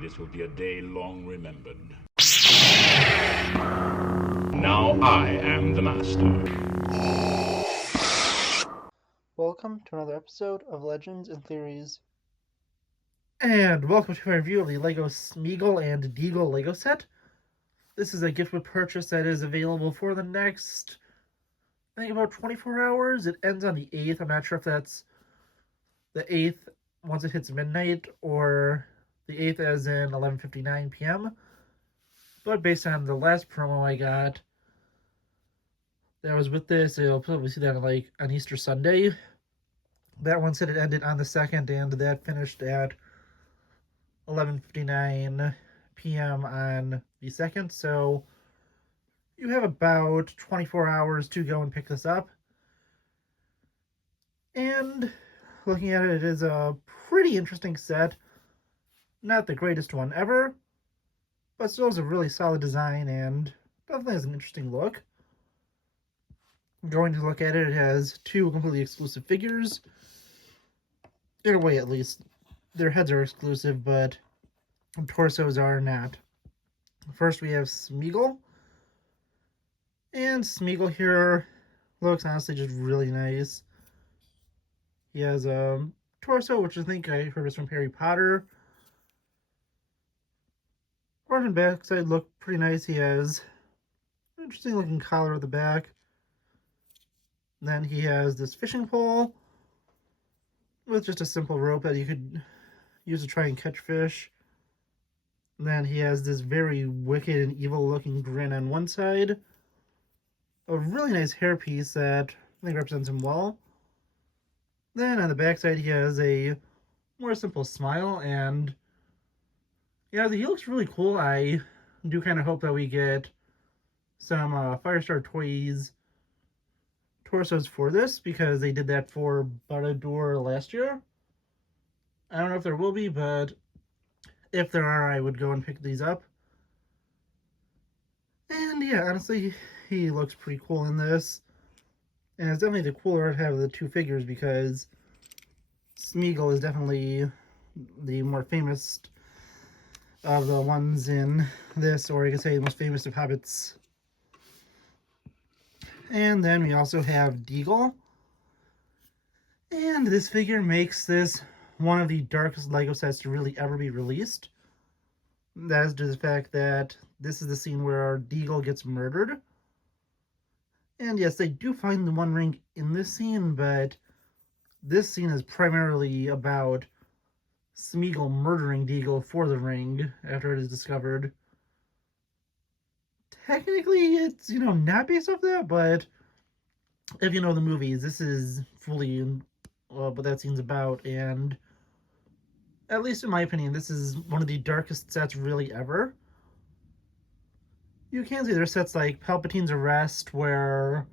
This will be a day long remembered. Now I am the master. Welcome to another episode of Legends and Theories. And welcome to my review of the LEGO Sméagol And Déagol Lego set. This is a gift with purchase that is available for the next, I think, about 24 hours. It ends on the 8th. I'm not sure if that's the 8th once it hits midnight or the 8th as in 11:59 p.m. But based on the last promo I got that was with this, you'll probably see that on Easter Sunday. That one said it ended on the 2nd, and that finished at 11:59 p.m. on the 2nd, so you have about 24 hours to go and pick this up. And looking at it, it is a pretty interesting set. Not the greatest one ever, but still is a really solid design and definitely has an interesting look. Going to look at it, it has two completely exclusive figures. In a way, at least. Their heads are exclusive, but torsos are not. First, we have Sméagol. And Sméagol here looks honestly just really nice. He has a torso, which I think I heard was from Harry Potter. Front and back side look pretty nice. He has an interesting looking collar at the back. Then he has this fishing pole with just a simple rope that you could use to try and catch fish. And then he has this very wicked and evil looking grin on one side. A really nice hairpiece that I think represents him well. Then on the back side he has a more simple smile, and yeah, he looks really cool. I do kind of hope that we get some Firestar Toys torsos for this, because they did that for Barador last year. I don't know if there will be, but if there are, I would go and pick these up. And yeah, honestly, he looks pretty cool in this. And it's definitely the cooler to have the two figures, because Sméagol is definitely the more famous of the ones in this, or you could say the most famous of hobbits. And then we also have Déagol. And this figure makes this one of the darkest LEGO sets to really ever be released. That is due to the fact that this is the scene where Déagol gets murdered. And yes, they do find the One Ring in this scene, but this scene is primarily about Sméagol murdering Déagol for the ring after it is discovered. Technically, it's, not based off that, but if you know the movies, this is fully what that scene's about, and at least in my opinion, this is one of the darkest sets really ever. You can see there's sets like Palpatine's Arrest, where,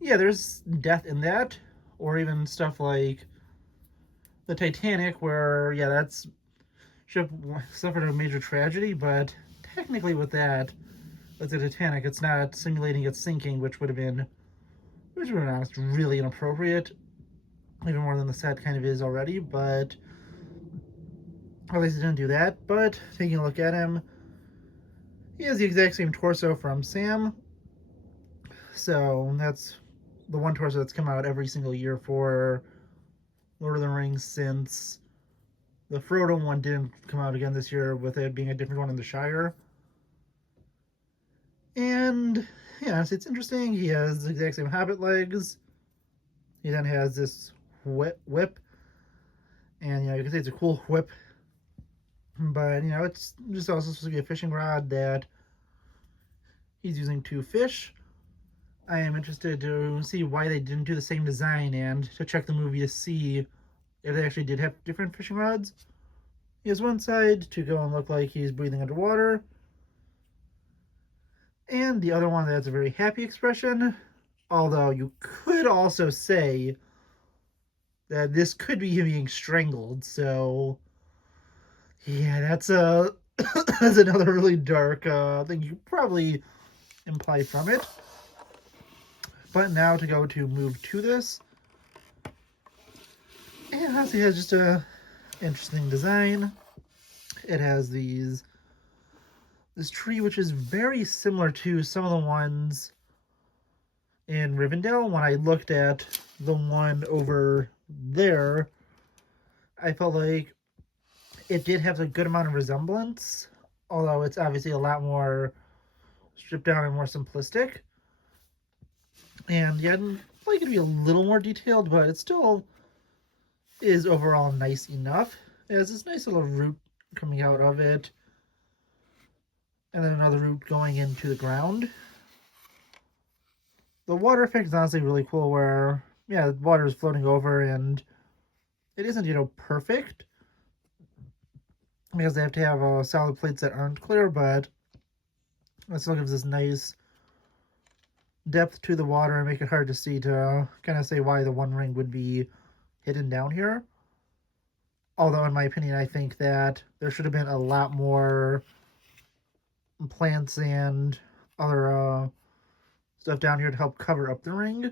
yeah, there's death in that, or even stuff like the Titanic, where, yeah, that's ship suffered a major tragedy, but technically with that, with the Titanic, it's not simulating its sinking, which would have been honest, really inappropriate, even more than the set kind of is already, but at least it didn't do that. But taking a look at him, he has the exact same torso from Sam, so that's the one torso that's come out every single year for Lord of the Rings since the Frodo one didn't come out again this year, with it being a different one in the Shire. And yeah, so it's interesting. He has the exact same Hobbit legs. He then has this whip, and you can say it's a cool whip, but it's just also supposed to be a fishing rod that he's using to fish. I am interested to see why they didn't do the same design, and to check the movie to see if they actually did have different fishing rods. He has one side to go and look like he's breathing underwater, and the other one that has a very happy expression, although you could also say that this could be him being strangled, so yeah, that's that's another really dark thing you probably imply from it. But now to go to move to this, and honestly has just a interesting design. it has this tree, which is very similar to some of the ones in Rivendell. When I looked at the one over there, I felt like it did have a good amount of resemblance, although it's obviously a lot more stripped down and more simplistic. And yeah, I'd like it to be a little more detailed, but it still is overall nice enough. It has this nice little root coming out of it, and then another root going into the ground. The water effect is honestly really cool, where, yeah, the water is floating over, and it isn't, perfect, because they have to have solid plates that aren't clear, but it still gives this nice depth to the water and make it hard to see, to kind of say why the One Ring would be hidden down here. Although, in my opinion, I think that there should have been a lot more plants and other stuff down here to help cover up the ring.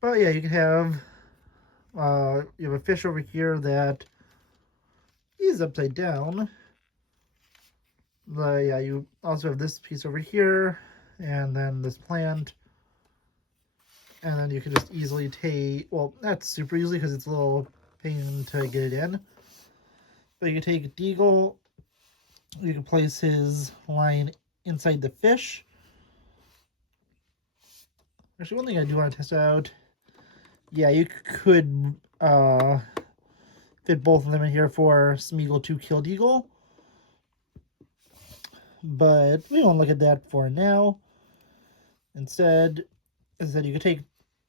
But yeah, you can have you have a fish over here that is upside down. But yeah, you also have this piece over here, and then this plant. And then you can just easily take, well, not super easily because it's a little pain to get it in. But you can take Déagol, you can place his line inside the fish. Actually, one thing I do want to test out, yeah, you could fit both of them in here for Sméagol to kill Déagol. But we won't look at that for now. Instead, as I said, you can take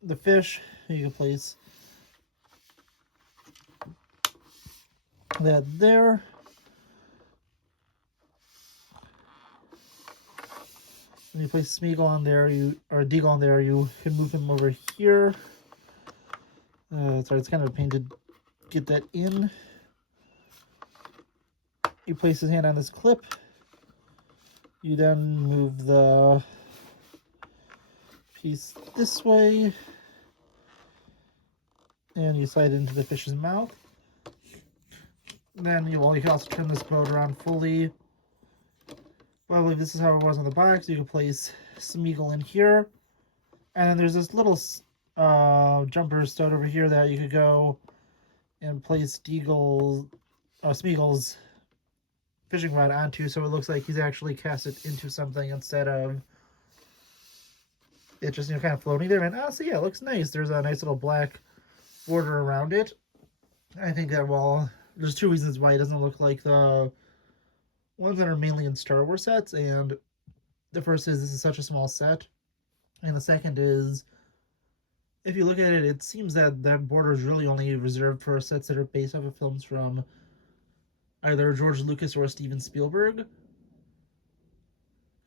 the fish, you can place that there. When you place Sméagol on there, or Déagol on there, you can move him over here. Sorry, it's kind of a pain to get that in. You place his hand on this clip. You then move the piece this way, and you slide it into the fish's mouth. Then you can also turn this boat around fully. Well, I believe this is how it was on the box. You can place Sméagol in here, and then there's this little jumper stud over here that you could go and place Sméagol's fishing rod onto, so it looks like he's actually cast it into something instead of it just kind of floating there. And honestly, yeah, it looks nice. There's a nice little black border around it. I think that, well, there's two reasons why it doesn't look like the ones that are mainly in Star Wars sets, and the first is this is such a small set, and the second is, if you look at it, it seems that that border is really only reserved for sets that are based off of films from either George Lucas or Steven Spielberg.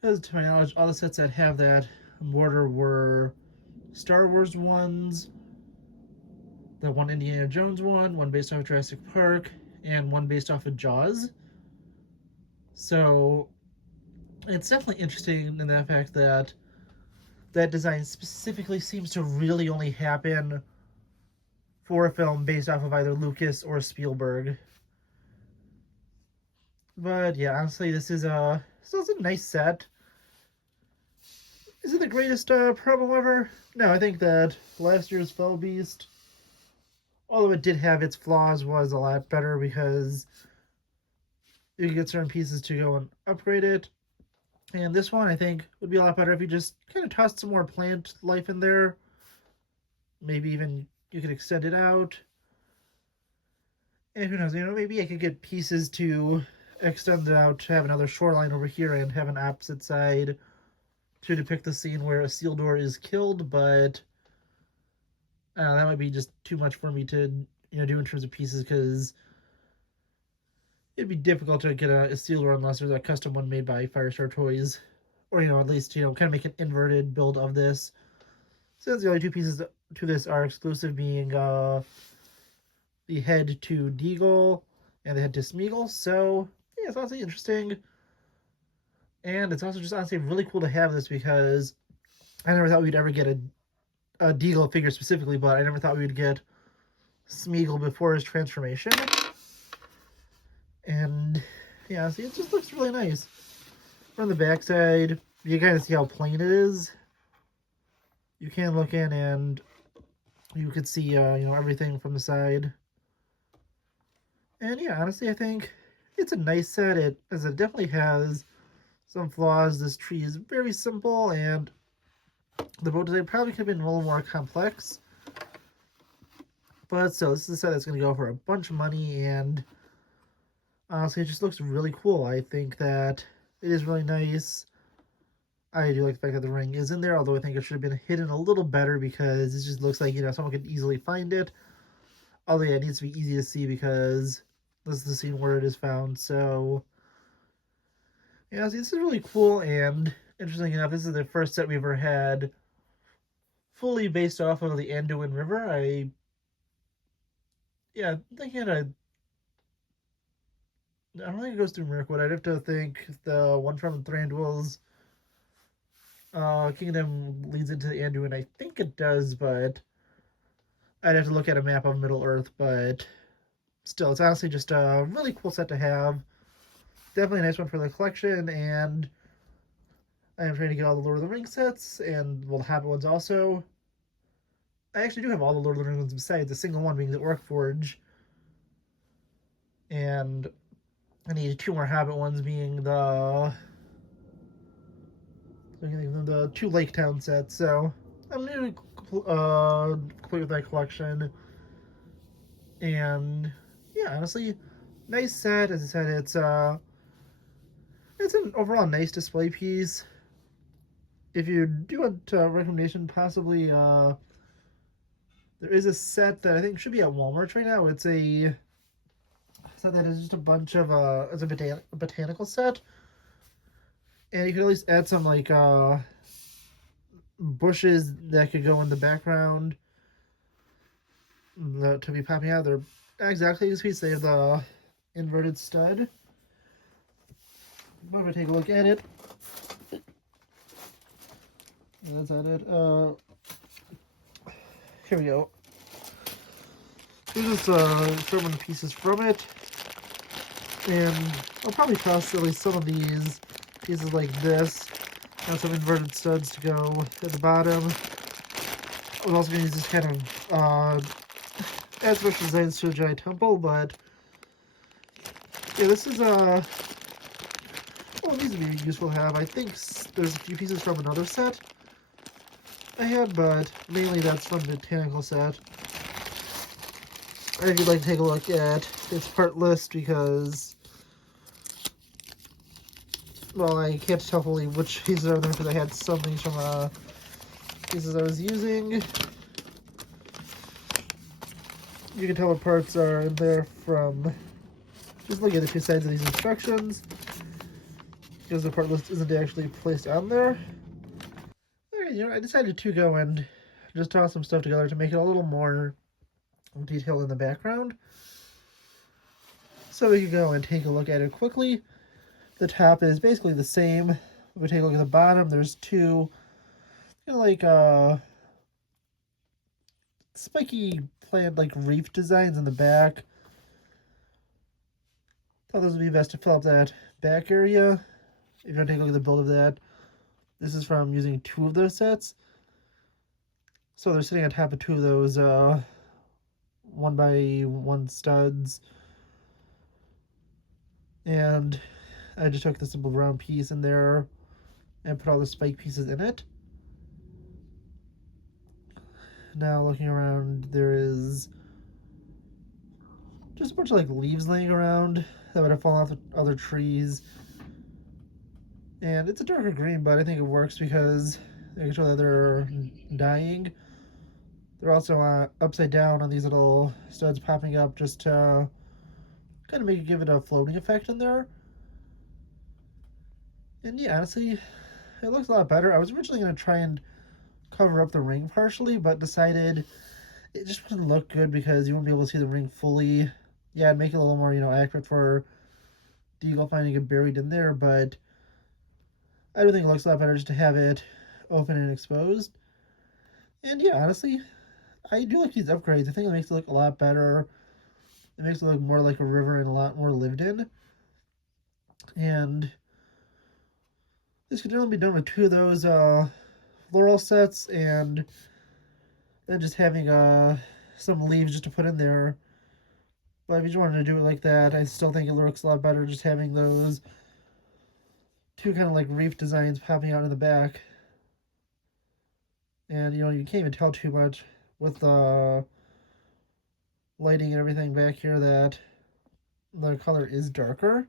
Because to my knowledge, all the sets that have that border were Star Wars ones, the one Indiana Jones one based off of Jurassic Park, and one based off of Jaws. So it's definitely interesting in that fact that that design specifically seems to really only happen for a film based off of either Lucas or Spielberg. But yeah, honestly, this is a nice set. Is it the greatest promo ever? No, I think that last year's Fell Beast, although it did have its flaws, was a lot better because you can get certain pieces to go and upgrade it. And this one, I think, would be a lot better if you just kind of tossed some more plant life in there. Maybe even you could extend it out. And who knows, maybe I could get pieces to extend it out to have another shoreline over here and have an opposite side to depict the scene where Isildur is killed, but that might be just too much for me to do in terms of pieces, because it'd be difficult to get a Isildur unless there's a custom one made by Firestar Toys, or at least kind of make an inverted build of this, since the only two pieces to this are exclusive, being the head to Déagol and the head to Sméagol. So yeah, it's honestly interesting. And it's also just honestly really cool to have this, because I never thought we'd ever get a Déagol figure specifically, but I never thought we'd get Sméagol before his transformation. And yeah, see, it just looks really nice. On the back side, you kind of see how plain it is. You can look in and you could see, everything from the side. And yeah, honestly, I think it's a nice set. It definitely has some flaws. This tree is very simple, and the boat design probably could have been a little more complex. But still, this is a set that's going to go for a bunch of money, and honestly, it just looks really cool. I think that it is really nice. I do like the fact that the ring is in there, although I think it should have been hidden a little better because it just looks like, someone could easily find it. Although, yeah, it needs to be easy to see because this is the scene where it is found. So, yeah, see, this is really cool, and interesting enough, this is the first set we've ever had fully based off of the Anduin River. Thinking I don't think it goes through Mirkwood. I'd have to think the one from Thranduil's Kingdom leads into the Anduin. I think it does, but I'd have to look at a map of Middle Earth. But still, it's honestly just a really cool set to have. Definitely a nice one for the collection, and I am trying to get all the Lord of the Rings sets, and well, the Hobbit ones also. I actually do have all the Lord of the Rings ones besides a single one being the Orc Forge. And I need two more Hobbit ones being the two Lake Town sets. So I'm nearly complete with that collection. And yeah, honestly, nice set. As I said, it's an overall nice display piece. If you do want a recommendation, possibly there is a set that I think should be at Walmart right now. It's a set that is just a bunch of it's a botanical set, and you could at least add some like bushes that could go in the background to be popping out. They're not exactly this piece. They have the inverted stud. I'm gonna take a look at it. That's at it. Here we go. Here's just some of the pieces from it, and I'll probably toss at least some of these pieces like this. Have some inverted studs to go at the bottom. I'm also going to use this kind of add special designs to a giant temple, but yeah, this is well, these would be useful to have. I think there's a few pieces from another set I had, but mainly that's from the botanical set. If you'd like to take a look at its part list, because well, I can't tell fully which pieces are there because I had some things from pieces I was using. You can tell what parts are in there from just looking at the two sides of these instructions, because the part list isn't actually placed on there. Alright, I decided to go and just toss some stuff together to make it a little more detailed in the background. So we could go and take a look at it quickly. The top is basically the same. If we take a look at the bottom, there's two like spiky plant like reef designs in the back. Thought those would be best to fill up that back area. If you want to take a look at the build of that, this is from using two of those sets. So they're sitting on top of two of those 1x1 studs. And I just took the simple round piece in there and put all the spike pieces in it. Now looking around, there is just a bunch of like leaves laying around that would have fallen off the other trees. And it's a darker green, but I think it works because I can show that they're dying. They're also upside down on these little studs popping up just to kind of give it a floating effect in there. And yeah, honestly, it looks a lot better. I was originally going to try and cover up the ring partially, but decided it just wouldn't look good because you won't be able to see the ring fully. Yeah, it'd make it a little more, accurate for Déagol finding it buried in there, but I do think it looks a lot better just to have it open and exposed. And yeah, honestly, I do like these upgrades. I think it makes it look a lot better. It makes it look more like a river and a lot more lived in. And this could only be done with 2 of those floral sets, and then just having some leaves just to put in there. But if you just wanted to do it like that, I still think it looks a lot better just having those 2 kind of like reef designs popping out in the back. And you can't even tell too much with the lighting and everything back here that the color is darker.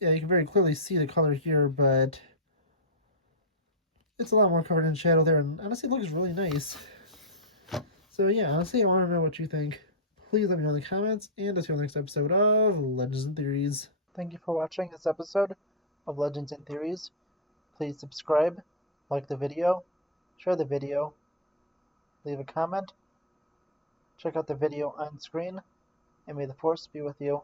Yeah, you can very clearly see the color here, but it's a lot more covered in shadow there, and honestly it looks really nice. So yeah, honestly I want to know what you think. Please let me know in the comments, and I'll see you on the next episode of Legends and Theories. Thank you for watching this episode of Legends and Theories. Please subscribe, like the video, share the video, leave a comment, check out the video on screen, and may the force be with you.